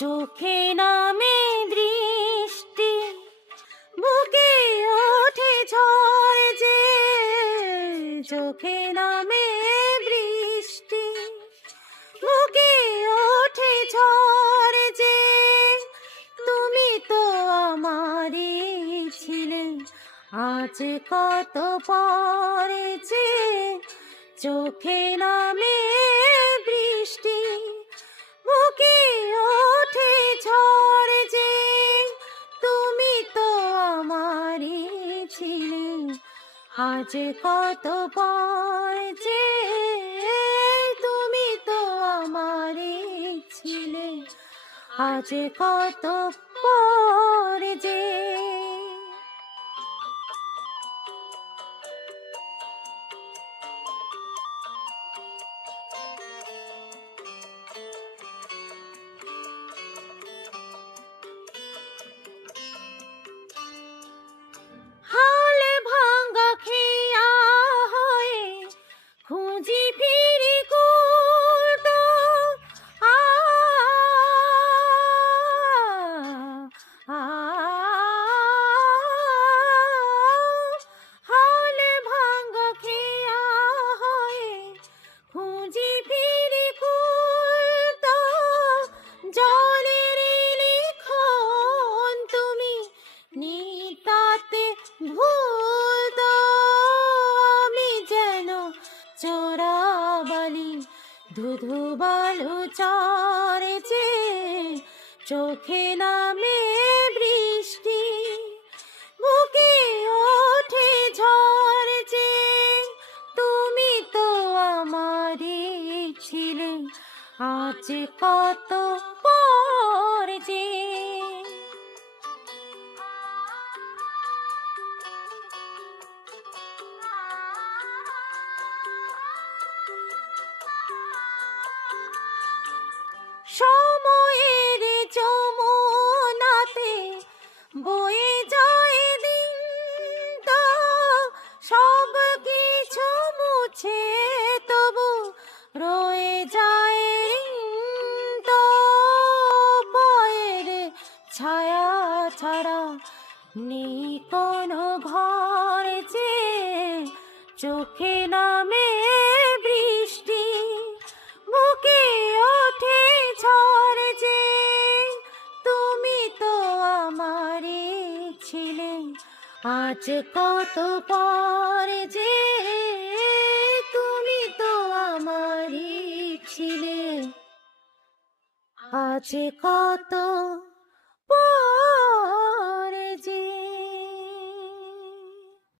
চোখে নামে দৃষ্টি, বুকে ওঠে ঝড় যে, চোখে নামে বৃষ্টি, বুকে ওঠে ঝড় যে। তুমি তো আমারই ছিলে, আজ কত পরে যে, চোখে নামে বৃষ্টি, বুকে ওঠে ঝড় যে। তুমি তো আমারই ছিলে, আজ কত পরে যে, তুমি তো আমারই ছিলে, আজ কত পরে যে। হালে ভাঙ্গা খেয়া হয়ে খুঁজি ফিরি কুলতো, আ আ হালে ভাঙ্গা খেয়া হয়ে খুঁজি ফিরি কুলতো, জলের লিখন তুমি নিতাতে ভুলতো। আমি যেন চোরাবালি ধুধু বালু চরে যে, চোখে নামে বৃষ্টি, বুকে ওঠে ঝড় যে। তুমি তো আমারই ছিলে, আজ কত পরে যে। সময়ের যমুনাতে বয়ে যায় দিন, তো সব কিছু মুছে তবু রয়ে যায় তো। বয়ের ছায়া ছাড়া নেই কোনো ঘর যে, চোখে নামে বৃষ্টি, বুকে ওঠে ঝড় যে। তুমি তো আমারই ছিলে, আজ কত পরে যে। তুমি তো আমারই ছিলে, আজ কত